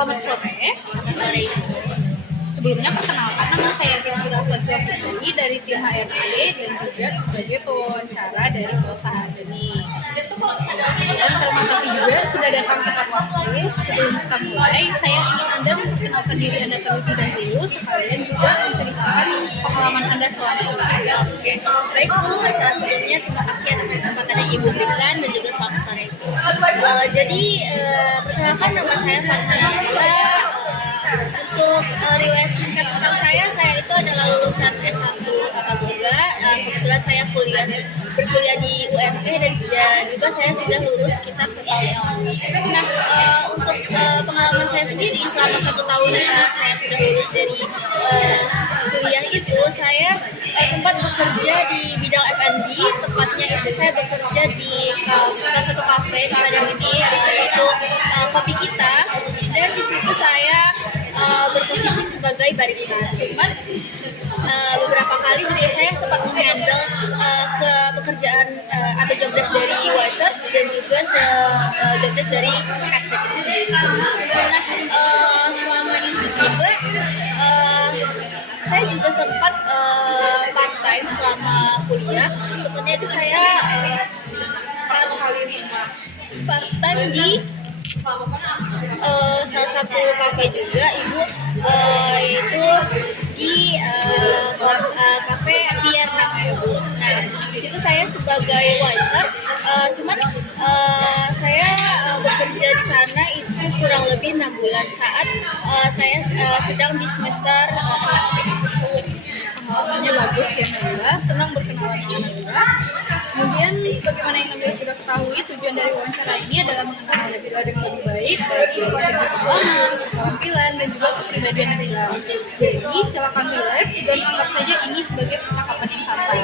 Selamat sore. Selamat sore Ibu. Sebelumnya perkenalkan, nama saya Tifira Fatia Fitri dari tim HRD dan juga sebagai pewawancara dari perusahaan ini. Dan terima kasih juga sudah datang tepat waktu. Sebelum kita mulai, saya ingin Anda memperkenalkan diri Anda terlebih dahulu, sekalian juga menceritakan pengalaman Anda selama bertugas. Baik Bu, sebelumnya terima kasih atas kesempatan yang Ibu berikan dan juga selamat sore Ibu. Perkenalkan nama saya Fatia. Untuk riwayat singkat tentang saya itu adalah lulusan S1 Tata Boga. Kebetulan saya berkuliah di UMP dan juga saya sudah lulus sekitar 1 tahun yang lalu. Nah, untuk pengalaman saya sendiri selama 1 tahun saya sudah lulus dari kuliah itu, saya sempat bekerja di bidang F&B. Tepatnya itu saya bekerja di salah satu kafe di Padang ini, yaitu Kopi Kita, dan di situ saya berposisi sebagai barista. Cuman beberapa kali juga saya sempat menghandle ke pekerjaan atau job desk dari waiters dan juga job desk dari kasir itu sendiri. Nah, selama ini juga saya juga sempat part time selama kuliah. Tepatnya itu saya part time di salah satu kafe juga Ibu, itu di kafe Pier namanya Bu. Nah, di situ saya sebagai waiters, cuman saya bekerja di sana itu kurang lebih 6 bulan saat saya sedang di semester 6. Pengalamannya bagus ya Nabila, senang berkenalan dengan Nabila. Kemudian sebagaimana yang Nabila sudah ketahui, tujuan dari wawancara ini adalah mengenal Nabila dengan lebih baik, baik dari segi pengalaman, keterampilan, dan juga kepribadian Nabila. Jadi silakan relax dan anggap saja ini sebagai percakapan yang santai.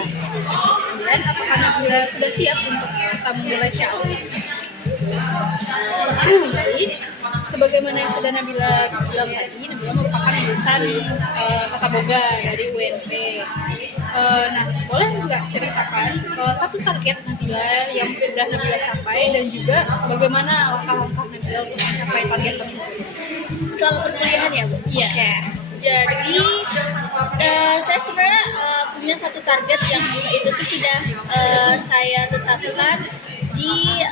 Dan apakah Nabila sudah siap untuk kita memulai show? Baik, sebagaimana yang sudah Nabila bilang tadi, Nabila merupakan lulusan Tata Boga dari UNP. Nah, boleh nggak ceritakan satu target Nabila yang sudah Nabila capai dan juga bagaimana langkah-langkah Nabila untuk mencapai target tersebut? Selama perkuliahan ya Bu? Iya. Okay. Jadi saya sebenarnya punya satu target yang itu tuh sudah saya tetapkan di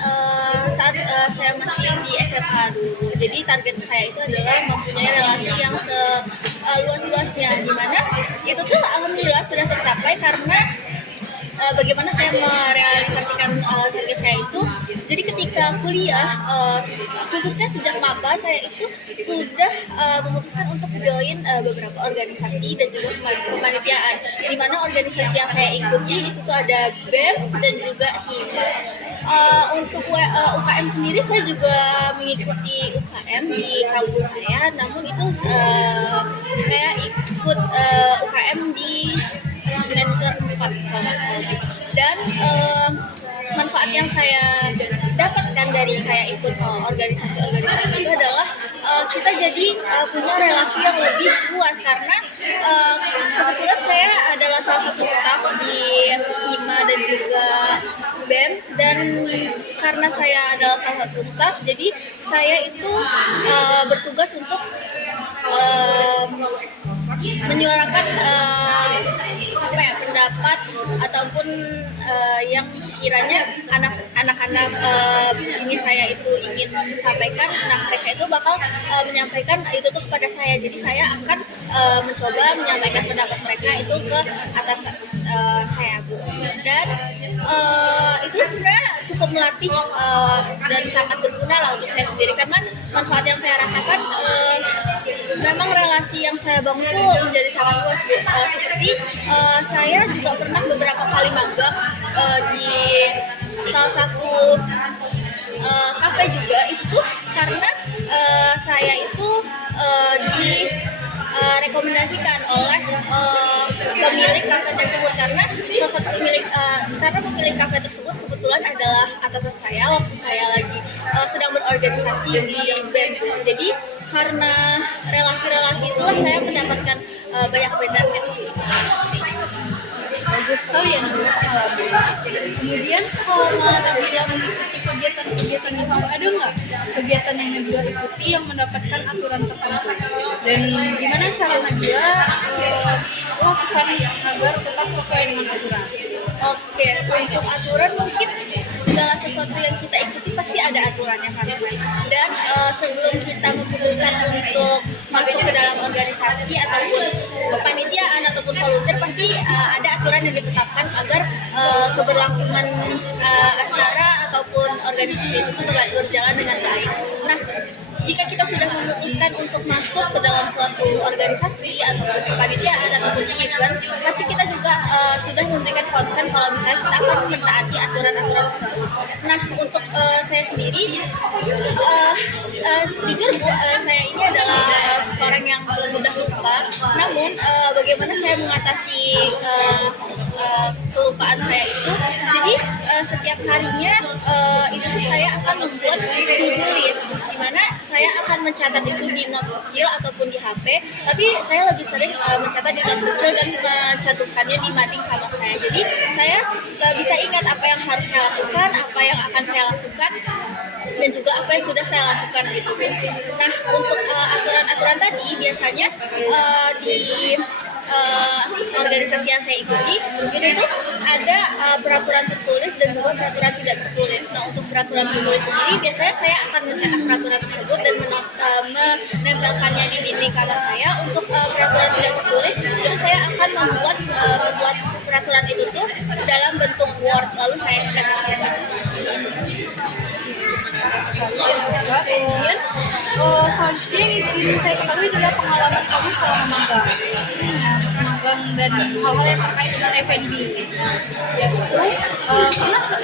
saat saya masih di SMA dulu. Jadi target saya itu adalah mempunyai relasi yang seluas-luasnya, dimana itu tuh alhamdulillah sudah tercapai karena bagaimana saya merealisasikan target saya itu. Jadi ketika kuliah, khususnya sejak maba, saya itu sudah memutuskan untuk join beberapa organisasi dan juga kepanitiaan. Di mana organisasi yang saya ikuti itu tuh ada BEM dan juga HIMA. Untuk UKM sendiri saya juga mengikuti UKM di kampus saya, namun itu saya ikut UKM di semester 4 dan manfaat yang saya dapatkan dari saya ikut organisasi-organisasi itu adalah kita jadi punya relasi yang lebih luas karena kebetulan saya adalah salah satu staf di HIMA dan juga BEM, dan karena saya adalah salah satu staf, jadi saya itu bertugas untuk menyuarakan pendapat ataupun yang sekiranya anak-anak ini saya itu ingin sampaikan. Nah, mereka itu bakal menyampaikan itu tuh kepada saya, jadi saya akan mencoba menyampaikan pendapat mereka itu ke atasan saya Bu. Dan itu sebenarnya cukup melatih dan sangat berguna lah untuk saya sendiri, karena manfaat yang saya rasakan memang relasi yang saya bangun itu menjadi sangat luas. Seperti saya juga pernah beberapa kali magang di salah satu kafe juga, itu tuh karena saya itu direkomendasikan oleh pemilik kafe tersebut, karena salah satu pemilik kafe tersebut kebetulan adalah atasan saya waktu saya lagi sedang berorganisasi di BEM. Jadi karena relasi-relasi itulah saya mendapatkan banyak benefit seperti itu. Bagus bagus sekali ya Nabila pengalaman. Kemudian selama Nabila mengikuti kegiatan-kegiatan itu, ada nggak kegiatan yang Nabila ikuti yang mendapatkan aturan tertentu? Dan gimana cara Nabila melakukan agar tetap sesuai dengan aturan? Oke, untuk aturan mungkin segala sesuatu yang kita ikuti pasti ada aturannya kan. Dan sebelum kita memutuskan untuk masuk ke dalam organisasi ataupun kepanitiaan ataupun volunteer, pasti ada aturan yang ditetapkan agar keberlangsungan acara ataupun organisasi itu berjalan dengan baik. Nah, jika kita sudah memutuskan untuk masuk ke dalam suatu organisasi ataupun kepanitiaan ataupun event, pasti kita juga sudah memberikan konsen kalau misalnya kita akan mentaati aturan-aturan tersebut. Nah, untuk saya sendiri, jujur Bu, saya ini adalah seseorang yang mudah lupa. Namun, bagaimana saya mengatasi kelupaan saya itu? Jadi setiap harinya itu saya akan membuat to-do list, di mana saya akan mencatat itu di notes kecil ataupun di HP, tapi saya lebih sering mencatat di notes kecil dan mencantumkannya di mading kamar saya. Jadi saya bisa ingat apa yang harus saya lakukan, apa yang akan saya lakukan, dan juga apa yang sudah saya lakukan gitu. Nah, untuk aturan-aturan tadi biasanya di organisasi yang saya ikuti itu tuh ada peraturan tertulis dan juga peraturan tidak tertulis. Nah, untuk peraturan tertulis sendiri biasanya saya akan mencetak peraturan tersebut dan menempelkannya di dinding kamar saya. Untuk peraturan tidak tertulis itu saya akan membuat peraturan itu tuh dalam bentuk Word, lalu saya cetak di Kemudian selanjutnya yang ingin saya ketahui adalah pengalaman kamu selama magang. Magang dan hal-hal yang terkait dengan F&B. Yaitu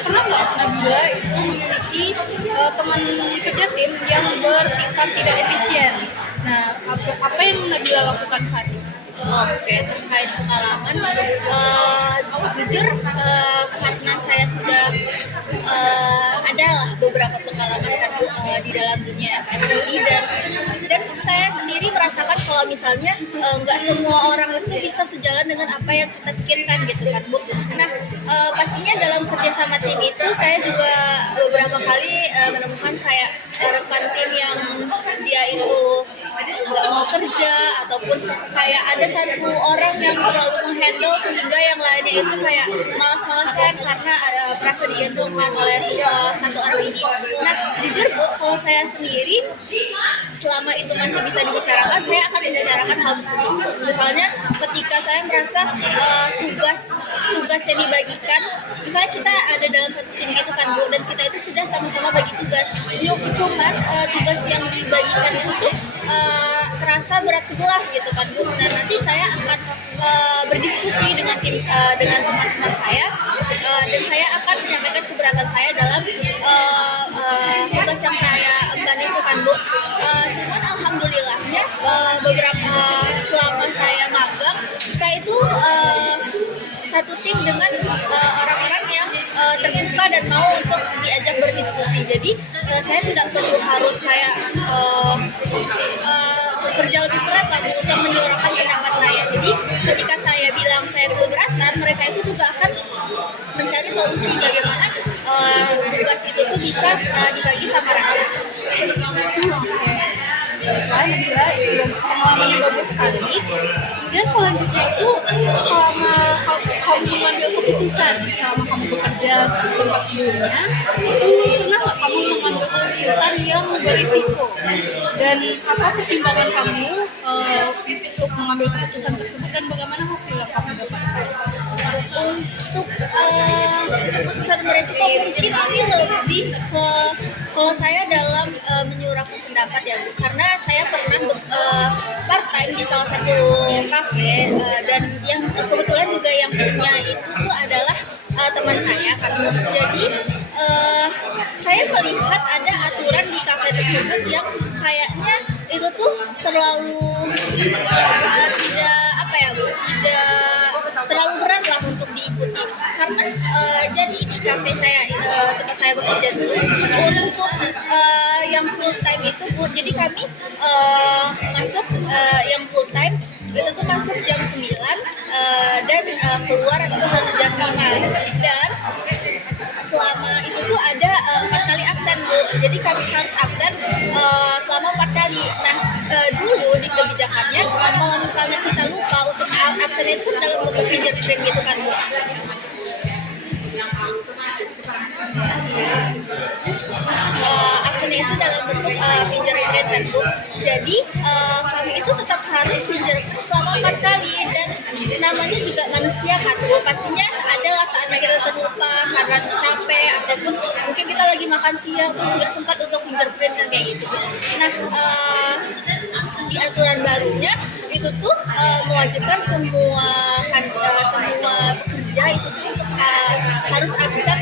pernah nggak Nabila itu memiliki teman kerja tim yang bersikap tidak efisien? Nah, apa yang Nabila lakukan saat itu? Oke, terkait pengalaman, jujur karena saya sudah adalah beberapa pengalaman kan Bu, di dalam dunia F&B, dan saya sendiri merasakan kalau misalnya nggak semua orang itu bisa sejalan dengan apa yang kita pikirkan gitu kan Bu. Nah, pastinya dalam kerjasama tim itu saya juga beberapa kali menemukan kayak rekan tim yang dia itu nggak mau kerja, ataupun kayak ada satu orang yang terlalu menghandle sehingga yang lainnya itu kayak malas-malasan karena ada merasa digendongkan oleh satu orang ini. Nah, jujur Bu, kalau saya sendiri selama itu masih bisa dibicarakan, saya akan membicarakan hal tersebut. Misalnya ketika saya merasa tugas yang dibagikan, misalnya kita ada dalam satu tim gitu kan Bu, dan kita itu sudah sama-sama bagi tugas. Cuman tugas yang dibagikan itu terasa berat sebelah gitu kan Bu. Dan nanti saya akan berdiskusi dengan teman-teman saya, dan saya akan menyampaikan keberatan saya dalam tugas yang saya emban itu kan Bu. Cuman alhamdulillahnya beberapa selama saya magang, saya itu satu tim dengan orang-orang yang terbuka dan mau untuk diajak berdiskusi. Jadi saya tidak perlu harus kayak bekerja lebih keras lah untuk menyuarakan pendapat saya. Jadi ketika saya bilang saya keberatan, mereka itu juga akan mencari solusi bagaimana tugas itu tuh bisa dibagi sama rakyat. Nabila itu pengalaman yang bagus sekali. Dan selanjutnya itu selama kamu mengambil keputusan, selama kamu bekerja di tempat sebelumnya, itu pernah nggak kamu mengambil keputusan yang berisiko? Dan apa pertimbangan kamu untuk mengambil keputusan tersebut dan bagaimana hasil yang kamu dapatkan? Untuk keputusan beresiko mungkin ini lebih ke kalau saya dalam menyuarakan pendapat ya Bu, karena saya pernah part time di salah satu kafe, dan yang kebetulan juga yang punya itu tuh adalah teman saya kan Bu. Jadi saya melihat ada aturan di kafe tersebut yang kayaknya itu tuh terlalu tidak apa ya Bu, tidak terlalu berat lah untuk diikuti. Karena jadi di kafe saya tempat saya bekerja dulu, untuk yang full time itu Bu, jadi kami masuk yang full time itu tuh masuk jam 9 dan keluar itu harus jam 5. Dan selama itu tuh ada 4 kali absen, Bu. Jadi kami harus absen selama 4 kali. Nah, dulu di kebijakannya kalau misalnya kita lupa untuk absennya itu kan dalam bentuk fingerprint gitu kan, Bu. Absennya itu dalam bentuk fingerprint kan, Bu. Jadi kami itu tetap harus fingerprint selama 4 kali, dan namanya juga manusia kan, Bu. Pastinya adalah saatnya kita terlupa karena capek ataupun mungkin kita lagi makan siang terus nggak sempat untuk fingerprint dan kayak gitu, Bu. Nah, di aturan barunya itu tuh mewajibkan semua semua pekerja itu tuh untuk harus absen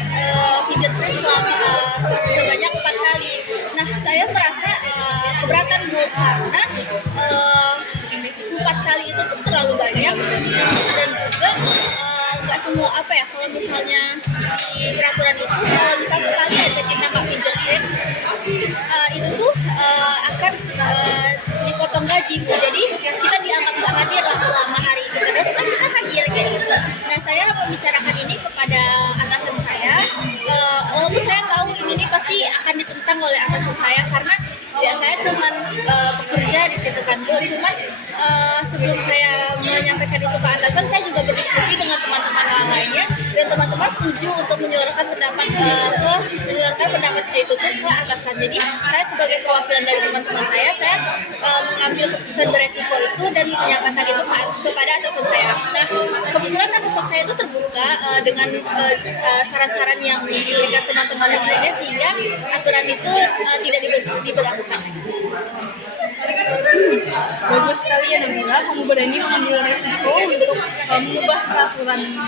fingerprint selama sebanyak 4 kali. Nah, saya merasa keberatan, Bu, karena 4 kali itu tuh terlalu banyak, dan juga nggak semua kalau misalnya di peraturan itu kalau misal sekali aja kita nggak fingerprint itu tuh akan dipotong gaji, Bu. Jadi kita dianggap nggak hadir lah selama hari itu, karena setelah kita hadir kayak gitu. Nah, saya membicarakan ini kepada atasan saya, walaupun saya tahu ini pasti akan ditentang oleh atasan saya karena ya saya cuman bekerja di situ kan, Bu. Cuman sebelum saya menyampaikan itu ke atasan, saya juga berdiskusi dengan teman-teman lainnya, dan teman-teman setuju untuk menyuarakan pendapat itu tuh ke atasan. Jadi saya sebagai perwakilan dari teman-teman saya mengambil keputusan beresiko itu dan menyampaikan itu kepada atasan saya. Nah, kebetulan atasan saya itu terbuka dengan saran-saran yang diberikan teman-teman yang lainnya, sehingga aturan itu tidak diberlakukan. Bagus sekali ya Nabila, kamu berani mengambil risiko untuk mengubah peraturan ini.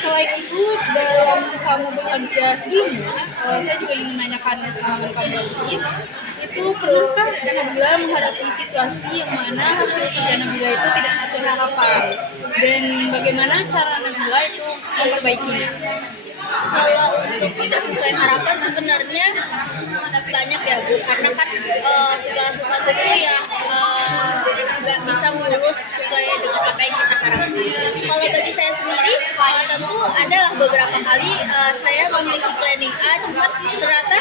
Selain itu, dalam kamu bekerja sebelumnya, saya juga ingin menanyakan pengalaman kamu lagi. Itu perlukah Nabila menghadapi situasi yang mana hasil kerja Nabila itu tidak sesuai harapan, dan bagaimana cara Nabila itu memperbaikinya? Kalau untuk tidak sesuai harapan sebenarnya banyak ya, Bu, karena kan segala sesuatu itu ya nggak bisa mulus sesuai dengan apa yang kita harapkan. Kalau bagi saya sendiri tentu adalah beberapa kali saya memiliki planning A, cuman ternyata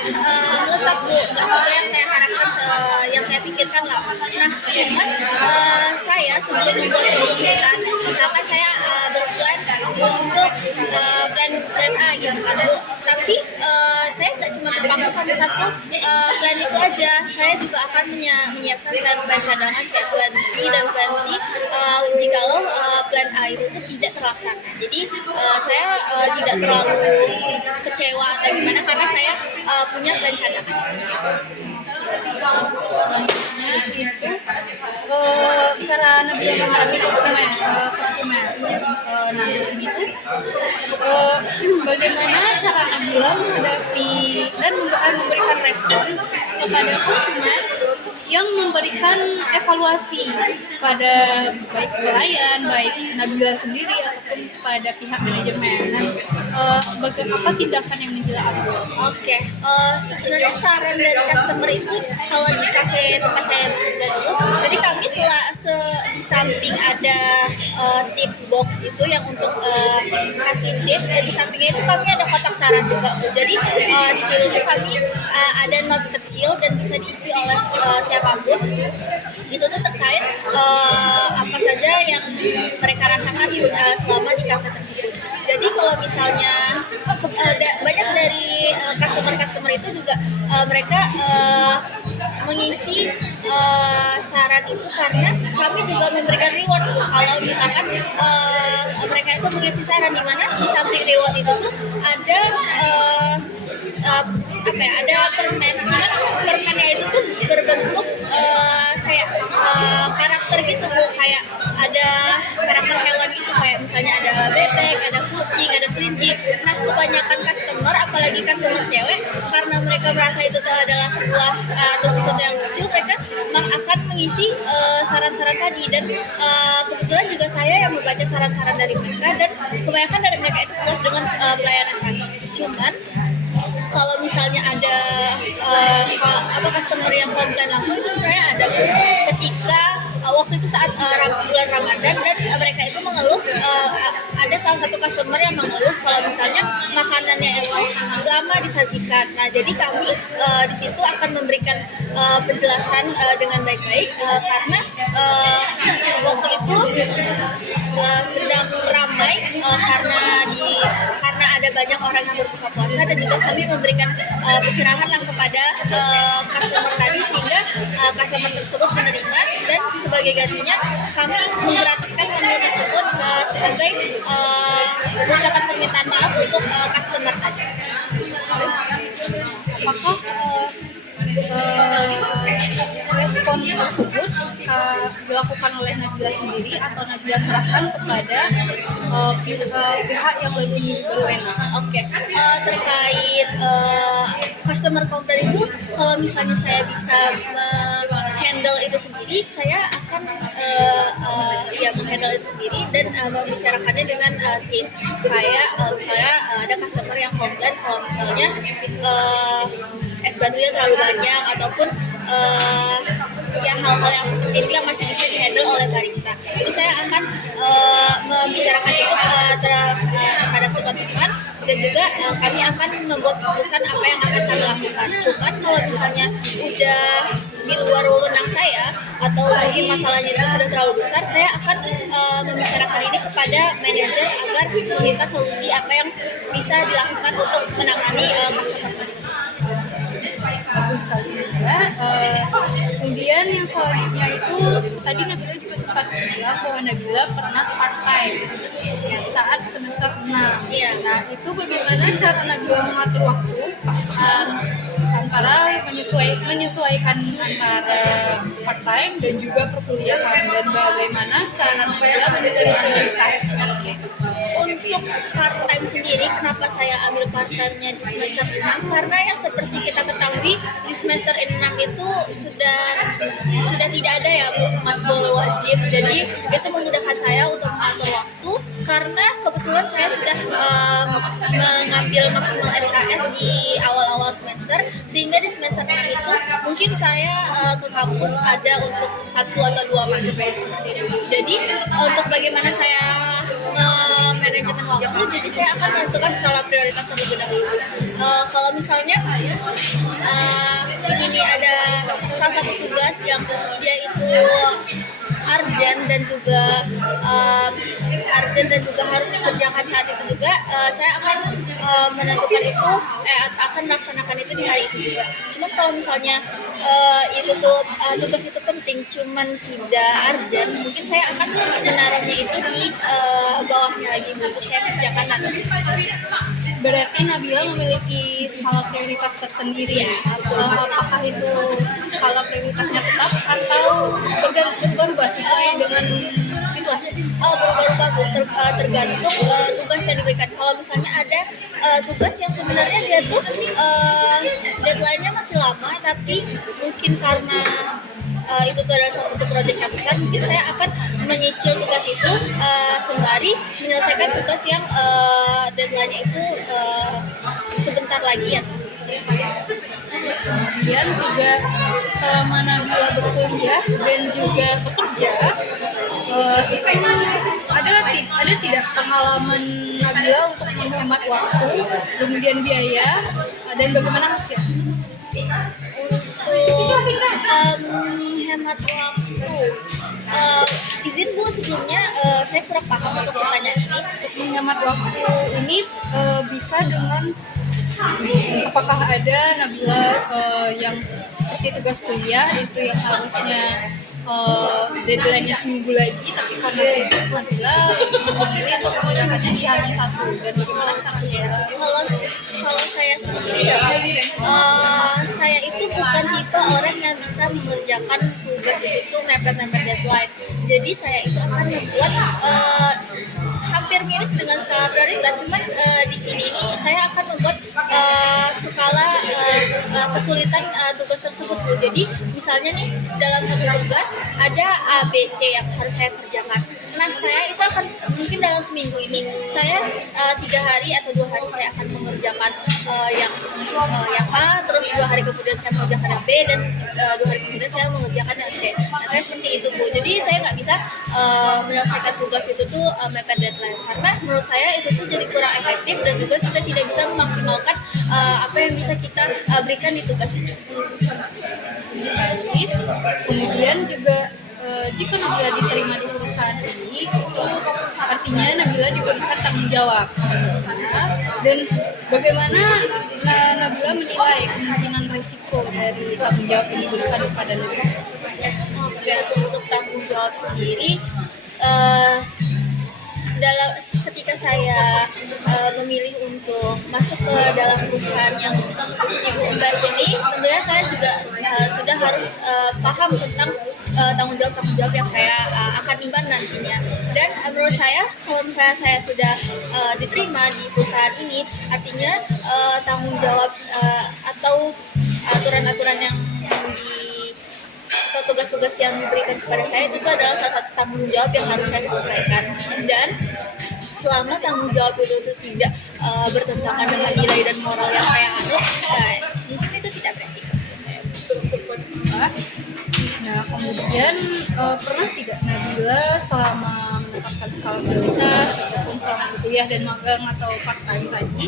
melesat, Bu, nggak sesuai yang saya harapkan, yang saya pikirkan lah. Nah, cuman saya sebagai membuat keputusan, misalkan saya berplan untuk plan A gitu kan, Bu. Tapi saya nggak cuma terpaku sampai satu plan itu aja. Saya juga akan menyiapkan plan cadangan kayak plan B dan plan C jikalau plan A itu tidak terlaksana. Jadi saya tidak terlalu kecewa atau gimana karena saya punya plan cadangan. Selanjutnya itu cara Nabila menghadapi customer. Nah, di sini tuh bagaimana cara Nabila menghadapi dan memberikan respon kepada customer yang memberikan evaluasi pada baik pelayan, baik Nabila sendiri ataupun pada pihak manajemen. Apa tindakan yang Nabila ambil? Oke, sebenarnya saran dari customer itu kalau di kafe tempat saya bekerja dulu, jadi kami di samping ada tip box itu yang untuk kasih tip, dan di sampingnya itu kami ada kotak saran juga, Bu. Jadi di situ tuh kami ada notes kecil dan bisa diisi oleh siapapun. Itu tuh terkait apa saja yang mereka rasakan selama di kafe tersebut. Jadi kalau misalnya banyak dari customer itu juga mereka mengisi saran itu karena kami juga memberikan reward, Bu. Kalau misalkan mereka itu mengisi saran, di mana di samping reward itu tuh ada ada permen, cuman permennya itu tuh berbentuk kayak karakter gitu, Bu. Kayak ada karakter hewan gitu, kayak misalnya ada bebek, ada kucing, ada kelinci. Nah, kebanyakan customer, apalagi customer cewek, karena mereka merasa itu adalah sebuah atau sesuatu yang lucu, mereka akan mengisi saran-saran tadi. Dan kebetulan juga saya yang membaca saran-saran dari mereka, dan kebanyakan dari mereka itu puas dengan pelayanan kami. Cuman kalau misalnya ada customer yang komplain langsung, itu sebenarnya ada, Bu. Ketika waktu itu saat bulan Ramadan, dan mereka itu mengeluh, ada salah satu customer yang mengeluh kalau misalnya makanannya itu lama disajikan. Nah, jadi kami di situ akan memberikan penjelasan dengan baik-baik, karena waktu itu sedang ramai, karena ada banyak orang yang berbuka puasa, dan juga kami memberikan pencerahan lah kepada customer tadi, sehingga customer tersebut menerima, dan sebagai gantinya kami menggratiskan menu tersebut sebagai ucapan permintaan maaf untuk customer tadi. Apakah respon tersebut dilakukan oleh Nabila sendiri atau Nabila serahkan kepada pihak yang lebih berwenang? Oke, terkait customer complaint itu, kalau misalnya saya bisa handle itu sendiri, saya akan menghandle itu sendiri dan membicarakannya dengan tim. Kayak misalnya ada customer yang komplain kalau misalnya es batunya terlalu banyak, ataupun hal-hal yang seperti itu yang masih bisa dihandle oleh barista. Itu saya akan membicarakan itu terhadap teman-teman, dan juga kami akan membuat keputusan apa yang akan kami lakukan. Cuman kalau misalnya udah di luar wewenang saya, atau mungkin masalahnya itu sudah terlalu besar, saya akan membicarakan ini kepada manajer agar kita solusi apa yang bisa dilakukan untuk menangani customer tersebut. Bagus sekali Nabila. Kemudian yang selanjutnya itu tadi Nabila juga sempat bilang bahwa Nabila pernah part time saat semester 6. Iya. Nah, itu bagaimana cara Nabila mengatur waktu antara menyesuaikan antara part time dan juga perkuliahan, dan bagaimana cara Nabila menyusun prioritas? Untuk part time sendiri, kenapa saya ambil part time-nya di semester 6? Karena yang seperti kita ketahui di semester 6 itu sudah tidak ada ya matkul wajib. Jadi itu memudahkan saya untuk mengatur waktu, karena kebetulan saya sudah mengambil maksimal SKS di awal-awal semester, sehingga di semester 6 itu mungkin saya ke kampus ada untuk 1 atau 2 materi seperti itu. Jadi untuk bagaimana saya manajemen waktu, jadi saya akan menentukan skala prioritas terlebih dahulu. Kalau misalnya ini nih ada salah satu tugas yang dia itu urgent dan juga harus dikerjakan saat itu juga, saya akan menentukan itu akan melaksanakan itu di hari itu juga. Cuman kalau misalnya itu tuh tugas itu penting cuman tidak urgent, mungkin saya akan menaruhnya itu di bawahnya lagi untuk saya kerjakan nanti. Berarti Nabila memiliki skala prioritas tersendiri ya? Apakah itu skala prioritasnya tetap atau berubah sesuai dengan situasi? Berubah-ubah tergantung tugas yang diberikan. Kalau misalnya ada tugas yang sebenarnya dia tuh deadline-nya masih lama, tapi mungkin karena itu tuh adalah salah satu proyek yang besar, mungkin saya akan menyicil tugas itu sembari menyelesaikan tugas yang deadline-nya itu sebentar lagi ya. Kemudian juga selama Nabila berkuliah dan juga bekerja, ada tidak pengalaman Nabila untuk menghemat waktu, kemudian biaya, dan bagaimana hasil? Untuk hemat waktu, izin Bu, sebelumnya saya kurang paham untuk pertanyaan ini. Untuk menghemat waktu ini bisa dengan apakah ada Nabila yang seperti tugas kuliah itu yang harusnya deadline-nya seminggu lagi, tapi karena sibuk Nabila memilih untuk mengerjakannya di hari satu, dan bagaimana caranya? Kalau saya sendiri, saya itu bukan tipe orang yang bisa mengerjakan tugas itu mepet-mepet deadline. Jadi saya itu akan membuat hampir mirip dengan skala prioritas, cuman di sini saya akan membuat skala kesulitan tugas tersebut Bu. Jadi misalnya nih dalam satu tugas ada A, B, C yang harus saya kerjakan. Nah, saya itu akan mungkin dalam seminggu ini saya 3 hari atau 2 hari saya akan mengerjakan yang A, terus 2 hari kemudian saya mengerjakan yang B, dan 2 hari kemudian saya mengerjakan yang C. Nah, saya seperti itu Bu. Jadi saya nggak bisa menyelesaikan tugas itu tuh mepet deadline, karena menurut saya itu tuh jadi kurang efektif dan juga kita tidak bisa memaksimalkan apa yang bisa kita berikan di tugas itu. Kemudian juga jika Nabila diterima di perusahaan ini, itu artinya Nabila diberikan tanggung jawab. Dan bagaimana Nabila menilai kemungkinan risiko dari tanggung jawab yang diberikan kepada Nabila? Oke, untuk tanggung jawab sendiri, dalam ketika saya memilih untuk masuk ke dalam perusahaan yang baru ini, tentunya saya juga sudah harus paham tentang tanggung jawab yang saya akan imban nantinya. Dan menurut saya, kalau misalnya saya sudah diterima di perusahaan ini, artinya tanggung jawab atau aturan-aturan yang atau tugas-tugas yang diberikan kepada saya itu adalah salah satu tanggung jawab yang harus saya selesaikan. Dan selama tanggung jawab itu tidak bertentangan dengan nilai dan moral yang saya anut, mungkin itu tidak beresiko menurut saya. Nah, kemudian pernah tidak Nabila selama menetapkan skala prioritas ataupun selama kuliah dan magang atau part time tadi,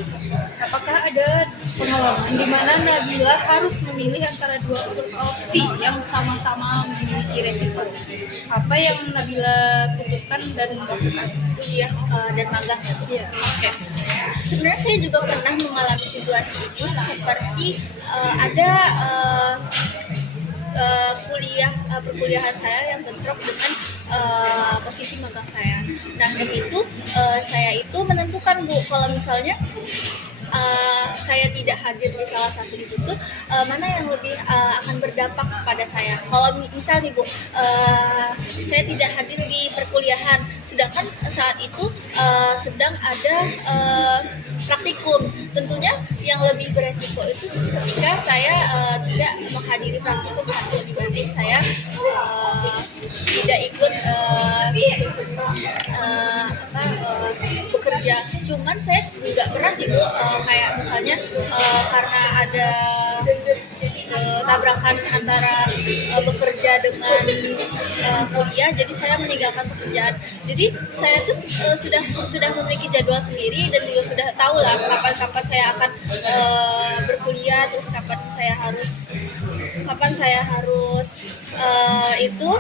apakah ada pengalaman di mana Nabila harus memilih antara dua opsi yang sama-sama memiliki resiko? Apa yang Nabila putuskan dan lakukan? Kuliah dan magang ya. Oke. Sebenarnya saya juga pernah mengalami situasi ini, seperti ada perkuliahan saya yang bentrok dengan posisi magang saya. Nah, di situ saya itu menentukan Bu, kalau misalnya saya tidak hadir di salah satu itu tuh mana yang lebih akan berdampak kepada saya. Kalau misal nih Bu, saya tidak hadir di perkuliahan, sedangkan saat itu sedang ada praktikum, tentunya yang lebih beresiko itu ketika saya tidak menghadiri praktikum atau dibanding saya tidak ikut bekerja. Cuman saya nggak pernah sih Bu, kayak misalnya karena ada tabrakan antara bekerja dengan kuliah, jadi saya meninggalkan pekerjaan. Jadi saya tuh sudah memiliki jadwal sendiri dan juga sudah tahu lah kapan saya akan berkuliah, terus kapan saya harus itu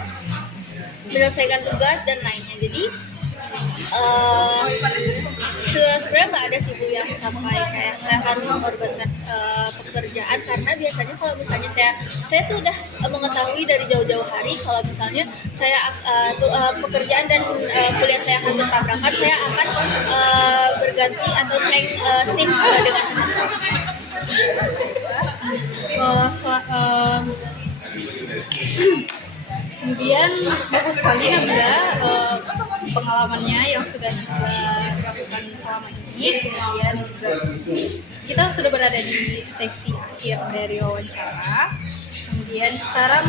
menyelesaikan tugas dan lainnya. Jadi sebenarnya nggak ada sih Bu yang sampai kayak saya harus mengorbankan pekerjaan, karena biasanya kalau misalnya saya tuh udah mengetahui dari jauh-jauh hari kalau misalnya saya pekerjaan dan kuliah saya akan bertabrakan, saya akan berganti atau change shift dengan teman saya. Kemudian bagus sekali Nabila pengalamannya yang sudah dilakukan selama ini. Kemudian juga kita sudah berada di sesi akhir dari wawancara. Kemudian sekarang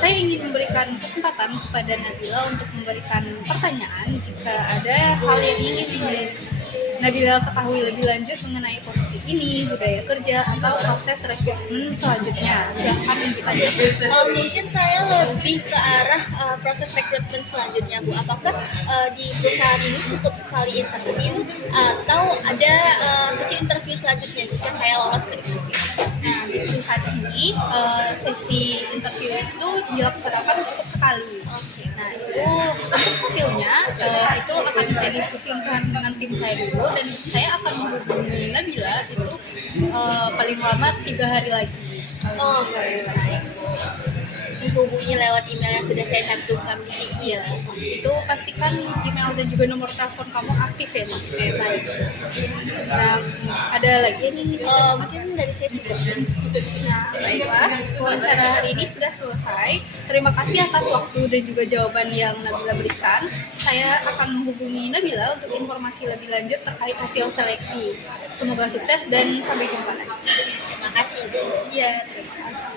saya ingin memberikan kesempatan kepada Nabila untuk memberikan pertanyaan jika ada hal yang ingin Nabila ketahui lebih lanjut mengenai posisi ini, budaya kerja, atau proses rekrutmen selanjutnya. Silahkan ditanya. Mungkin saya lebih ke arah proses rekrutmen selanjutnya Bu. Apakah di perusahaan ini cukup sekali interview atau ada sesi interview selanjutnya jika saya lolos ke interview? Nah, di saat ini sesi interview itu dilaksanakan cukup sekali. Nah, itu untuk hasilnya itu akan saya diskusikan dengan tim saya dulu, dan saya akan menghubungi Nabila itu paling lama 3 hari lagi. Baik. Dihubungi lewat email yang sudah saya cantumkan di CV ya. Itu pastikan email dan juga nomor telepon kamu aktif ya. Baik. Nah, ada lagi nih. Mungkin dari saya cukup. Nah, baiklah, wawancara hari ini sudah selesai. Terima kasih atas waktu dan juga jawaban yang Nabila berikan. Saya akan menghubungi Nabila untuk informasi lebih lanjut terkait hasil seleksi. Semoga sukses dan sampai jumpa lagi. Terima kasih Bu. Iya, terima kasih.